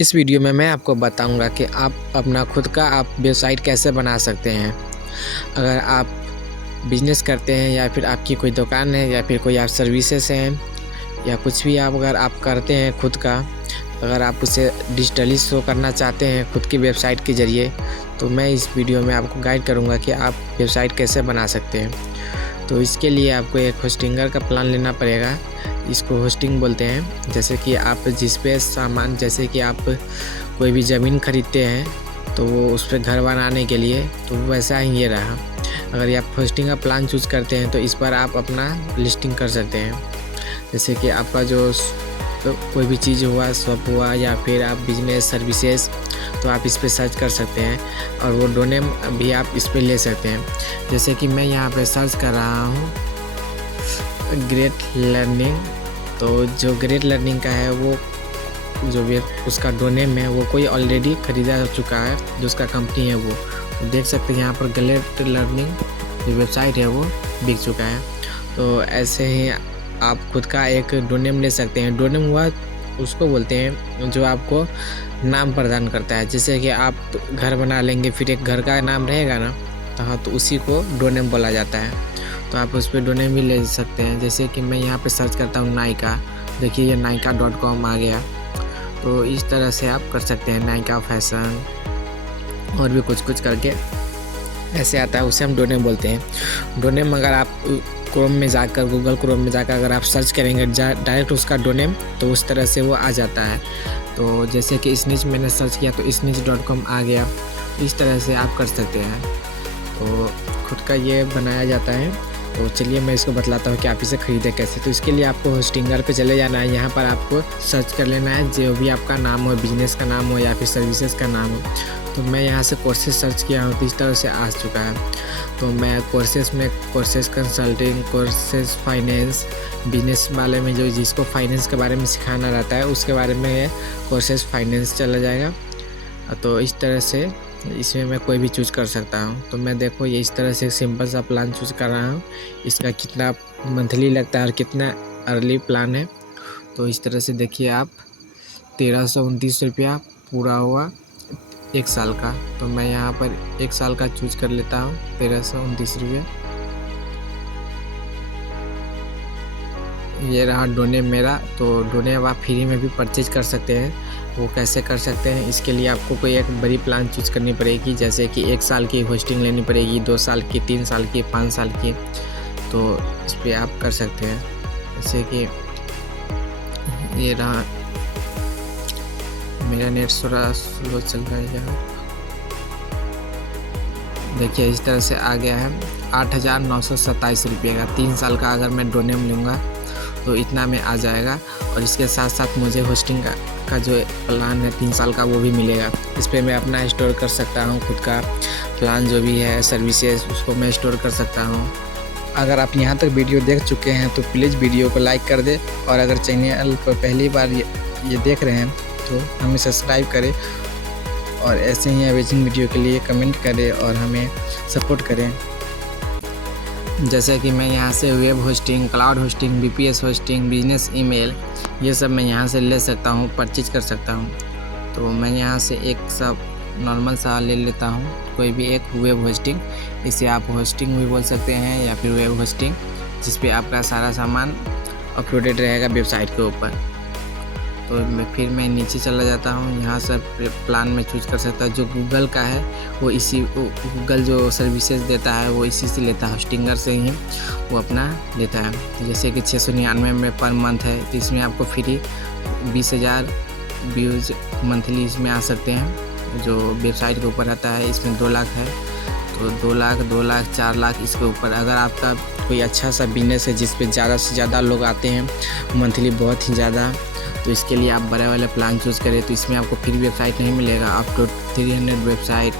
इस वीडियो में मैं आपको बताऊंगा कि आप अपना खुद का वेबसाइट कैसे बना सकते हैं। अगर आप बिजनेस करते हैं या फिर आपकी कोई दुकान है या फिर कोई आप सर्विसेज हैं या कुछ भी अगर आप करते हैं खुद का, अगर आप उसे डिजिटली शो करना चाहते हैं खुद की वेबसाइट के ज़रिए, तो मैं इस वीडियो में आपको गाइड करूंगा कि आप वेबसाइट कैसे बना सकते हैं। तो इसके लिए आपको एक होस्टिंगर का प्लान लेना पड़ेगा। इसको होस्टिंग बोलते हैं। जैसे कि आप जिस पे सामान, जैसे कि आप कोई भी ज़मीन खरीदते हैं तो वो उस पर घर बनाने के लिए, तो वैसा ही ये रहा। अगर आप होस्टिंग का प्लान चूज़ करते हैं तो इस पर आप अपना लिस्टिंग कर सकते हैं। जैसे कि आपका जो कोई भी चीज़ हुआ, शॉप हुआ या फिर आप बिजनेस सर्विसेज, तो आप इस पर सर्च कर सकते हैं और वो डोमेन भी आप इस पर ले सकते हैं। जैसे कि मैं यहाँ पे सर्च कर रहा हूँ ग्रेट लर्निंग। तो जो ग्रेट लर्निंग का है वो जो भी उसका डोमेन है वो कोई ऑलरेडी ख़रीदा हो चुका है, जो उसका कंपनी है वो। तो देख सकते हैं यहाँ पर ग्रेट लर्निंग जो वेबसाइट है वो बिक चुका है। तो ऐसे ही आप खुद का एक डोमेन ले सकते हैं। डोमेन हुआ उसको बोलते हैं जो आपको नाम प्रदान करता है। जैसे कि आप घर बना लेंगे, फिर एक घर का नाम रहेगा ना, तो हाँ, तो उसी को डोमेन बोला जाता है। तो आप उस पर डोमेन भी ले सकते हैं। जैसे कि मैं यहाँ पे सर्च करता हूँ नायका, देखिए ये नायका.com आ गया। तो इस तरह से आप कर सकते हैं, नायका फैशन और भी कुछ करके ऐसे आता है, उसे हम डोमेन बोलते हैं। डोमेन अगर आप क्रोम में जाकर, गूगल क्रोम में जाकर अगर आप सर्च करेंगे डायरेक्ट उसका डोमेन, तो उस तरह से वो आ जाता है। तो जैसे कि स्निच मैंने सर्च किया तो स्निच.com आ गया। इस तरह से आप कर सकते हैं। तो खुद का ये बनाया जाता है। तो चलिए मैं इसको बतलाता हूँ कि आप इसे ख़रीदें कैसे। तो इसके लिए आपको होस्टिंगर पे चले जाना है। यहाँ पर आपको सर्च कर लेना है जो भी आपका नाम हो, बिजनेस का नाम हो या फिर सर्विसेज का नाम हो। तो मैं यहाँ से कोर्सेज सर्च किया हूँ, तो इस तरह से आ चुका है। तो मैं कोर्सेज में courses consulting, courses finance, business वाले में जो जिसको फाइनेंस के बारे में सिखाना रहता है उसके बारे में कोर्सेज फाइनेंस चला जाएगा। तो इस तरह से इसमें मैं कोई भी चूज़ कर सकता हूँ। तो मैं देखो ये इस तरह से सिंपल सा प्लान चूज़ कर रहा हूँ। इसका कितना मंथली लगता है और कितना अर्ली प्लान है। तो इस तरह से देखिए आप 1329 रुपया पूरा हुआ 1 साल का। तो मैं यहाँ पर 1 साल का चूज़ कर लेता हूँ, 1329 रुपया। ये रहा डोनेट मेरा। तो डोनेट आप फ्री में भी परचेज कर सकते हैं। वो कैसे कर सकते हैं, इसके लिए आपको कोई एक बड़ी प्लान चूज़ करनी पड़ेगी। जैसे कि 1 साल की होस्टिंग लेनी पड़ेगी, 2 साल की, 3 साल की, 5 साल की। तो इस पर आप कर सकते हैं। जैसे कि ये रहा, मेरा नेट थोड़ा स्लो चल रहा है यहाँ। देखिए इस तरह से आ गया है 8,927 रुपये का। 3 साल का अगर मैं डोनेट लूँगा तो इतना में आ जाएगा। और इसके साथ साथ मुझे होस्टिंग का जो प्लान है 3 साल का वो भी मिलेगा। इस पर मैं अपना स्टोर कर सकता हूँ, खुद का प्लान जो भी है सर्विसेज उसको मैं स्टोर कर सकता हूँ। अगर आप यहाँ तक वीडियो देख चुके हैं तो प्लीज़ वीडियो को लाइक कर दें, और अगर चैनल पर पहली बार ये देख रहे हैं तो हमें सब्सक्राइब करें, और ऐसे ही अमेजिंग वीडियो के लिए कमेंट करें और हमें सपोर्ट करें। जैसे कि मैं यहाँ से web hosting, cloud hosting, VPS hosting, business email, ये सब मैं यहाँ से ले सकता हूँ, परचेज कर सकता हूँ। तो मैं यहाँ से एक सब नॉर्मल सा ले लेता हूँ, कोई भी एक वेब होस्टिंग। इसे आप होस्टिंग भी बोल सकते हैं या फिर वेब होस्टिंग, जिस पे आपका सारा सामान अपलोडेड रहेगा वेबसाइट के ऊपर। तो फिर मैं नीचे चला जाता हूँ। यहाँ से प्लान में चूज़ कर सकता हूँ। जो गूगल का है वो गूगल जो सर्विसेज देता है वो इसी से लेता है, होस्टिंगर से ही वो अपना लेता है। जैसे कि 699 में पर मंथ है, तो इसमें आपको फ्री 20,000 व्यूज़ मंथली इसमें आ सकते हैं। जो वेबसाइट के ऊपर आता है इसमें 2 लाख है, तो 2 लाख, 2 लाख, 4 लाख इसके ऊपर। अगर आपका कोई अच्छा सा बिजनेस है जिस पे ज़्यादा से ज़्यादा लोग आते हैं मंथली, बहुत ही ज़्यादा, तो इसके लिए आप बड़े वाले प्लान चूज़ करें। तो इसमें आपको फ्री वेबसाइट नहीं मिलेगा, आपको 300 वेबसाइट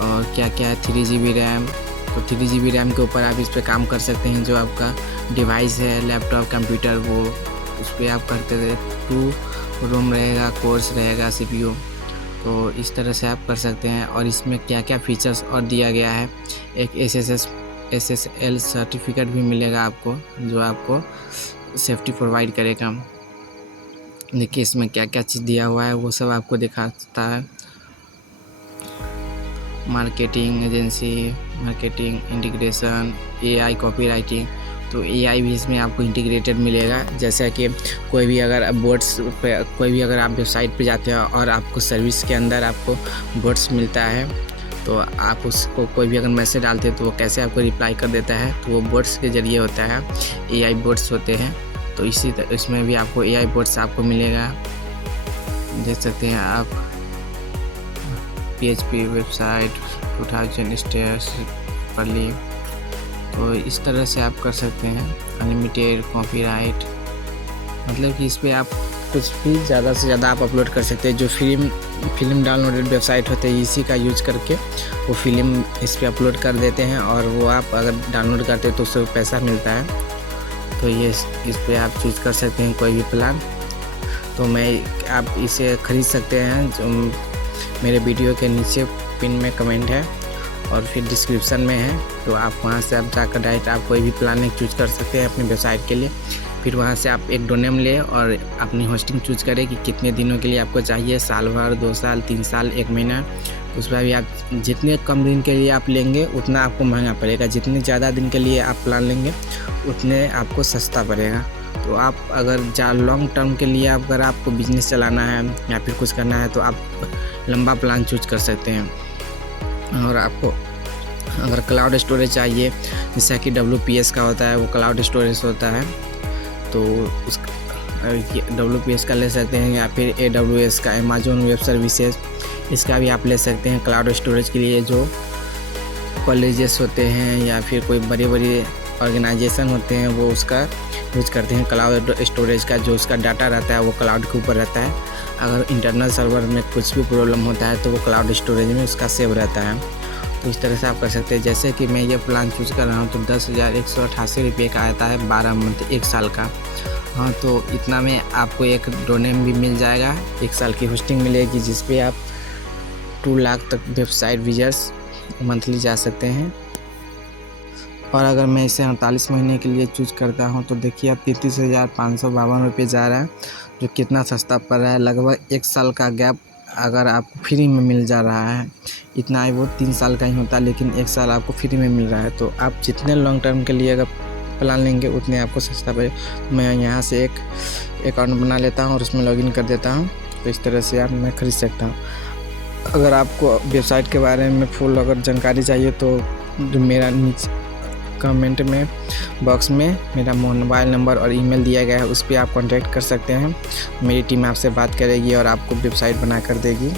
और क्या क्या है, 3 GB रैम। तो 3 GB रैम के ऊपर आप इस पर काम कर सकते हैं। जो आपका डिवाइस है, लैपटॉप, कंप्यूटर, वो उस पर आप करते रहे। 2 रोम रहेगा, कोर्स रहेगा, CPU। तो इस तरह से आप कर सकते हैं। और इसमें क्या क्या फीचर्स और दिया गया है, एक SSL सर्टिफिकेट भी मिलेगा आपको, जो आपको सेफ्टी प्रोवाइड करेगा। देखिए इसमें क्या क्या चीज़ दिया हुआ है वो सब आपको दिखाता है। Marketing agency, marketing integration, AI copywriting. तो एआई भी इसमें आपको इंटीग्रेटेड मिलेगा। जैसा कि कोई भी अगर बोट्स पे कोई भी अगर आप वेबसाइट पे जाते हैं और आपको सर्विस के अंदर आपको बोट्स मिलता है, तो आप उसको कोई भी अगर मैसेज डालते हैं तो वो कैसे आपको रिप्लाई कर देता है, तो वो बोट्स के ज़रिए होता है। एआई बोट्स होते हैं। तो इसमें भी आपको एआई बोट्स आपको मिलेगा। देख सकते हैं आप PHP वेबसाइट 2000 स्टेयर्स पढ़। तो इस तरह से आप कर सकते हैं। अनलिमिटेड कॉपीराइट, मतलब कि इस पर आप कुछ भी ज़्यादा से ज़्यादा आप अपलोड कर सकते हैं। जो फिल्म डाउनलोडेड वेबसाइट होते हैं इसी का यूज करके वो फिल्म इस पर अपलोड कर देते हैं और वो आप अगर डाउनलोड करते हैं तो उससे पैसा मिलता है। तो ये इस पर आप चूज कर सकते हैं कोई भी प्लान। तो आप इसे ख़रीद सकते हैं। जो मेरे वीडियो के नीचे पिन में कमेंट है और फिर डिस्क्रिप्शन में है, तो आप वहां से आप जाकर डायरेक्ट आप कोई भी प्लान चूज कर सकते हैं अपनी वेबसाइट के लिए। फिर वहां से आप एक डोमेन लें और अपनी होस्टिंग चूज करें कि कितने दिनों के लिए आपको चाहिए, साल भर, 2 साल, 3 साल, 1 महीना। उस पर भी आप जितने कम दिन के लिए आप लेंगे उतना आपको महंगा पड़ेगा। जितने ज़्यादा दिन के लिए आप प्लान लेंगे उतने आपको सस्ता पड़ेगा। तो आप अगर लॉन्ग टर्म के लिए अगर आपको बिजनेस चलाना है या फिर कुछ करना है तो आप लंबा प्लान चूज कर सकते हैं। और आपको अगर क्लाउड स्टोरेज चाहिए, जैसा कि WPS का होता है, वो क्लाउड स्टोरेज होता है, तो उस WPS का ले सकते हैं। या फिर AWS का, अमेजोन वेब सर्विसेज, इसका भी आप ले सकते हैं क्लाउड स्टोरेज के लिए। जो कॉलेजेस होते हैं या फिर कोई बड़े ऑर्गेनाइजेशन होते हैं वो उसका यूज करते हैं क्लाउड स्टोरेज का। जो उसका डाटा रहता है वो क्लाउड के ऊपर रहता है। अगर इंटरनल सर्वर में कुछ भी प्रॉब्लम होता है तो वो क्लाउड स्टोरेज में उसका सेव रहता है। तो इस तरह से आप कर सकते हैं। जैसे कि मैं ये प्लान चूज़ कर रहा हूँ तो 10,188 रुपये का आता है, 12 मंथ, 1 साल का। हाँ, तो इतना में आपको एक डोमेन भी मिल जाएगा, 1 साल की होस्टिंग मिलेगी, जिस पे आप 2 लाख तक वेबसाइट विजिटर्स मंथली जा सकते हैं। और अगर मैं इसे 48 महीने के लिए चूज करता हूं तो देखिए अब 33,552 रुपये जा रहा है, जो कितना सस्ता पड़ रहा है। लगभग 1 साल का गैप अगर आपको फ्री में मिल जा रहा है। इतना है वो 3 साल का ही होता है, लेकिन 1 साल आपको फ्री में मिल रहा है। तो आप जितने लॉन्ग टर्म के लिए अगर प्लान लेंगे उतने आपको सस्ता पड़े। मैं यहाँ से एक अकाउंट बना लेता हूँ और उसमें लॉगिन कर देता हूँ। तो इस तरह से मैं खरीद सकता हूँ। अगर आपको वेबसाइट के बारे में फुल अगर जानकारी चाहिए तो जो मेरा नीचे कमेंट में बॉक्स में मेरा मोबाइल नंबर और ईमेल दिया गया है, उस पर आप कांटेक्ट कर सकते हैं। मेरी टीम आपसे बात करेगी और आपको वेबसाइट बना कर देगी।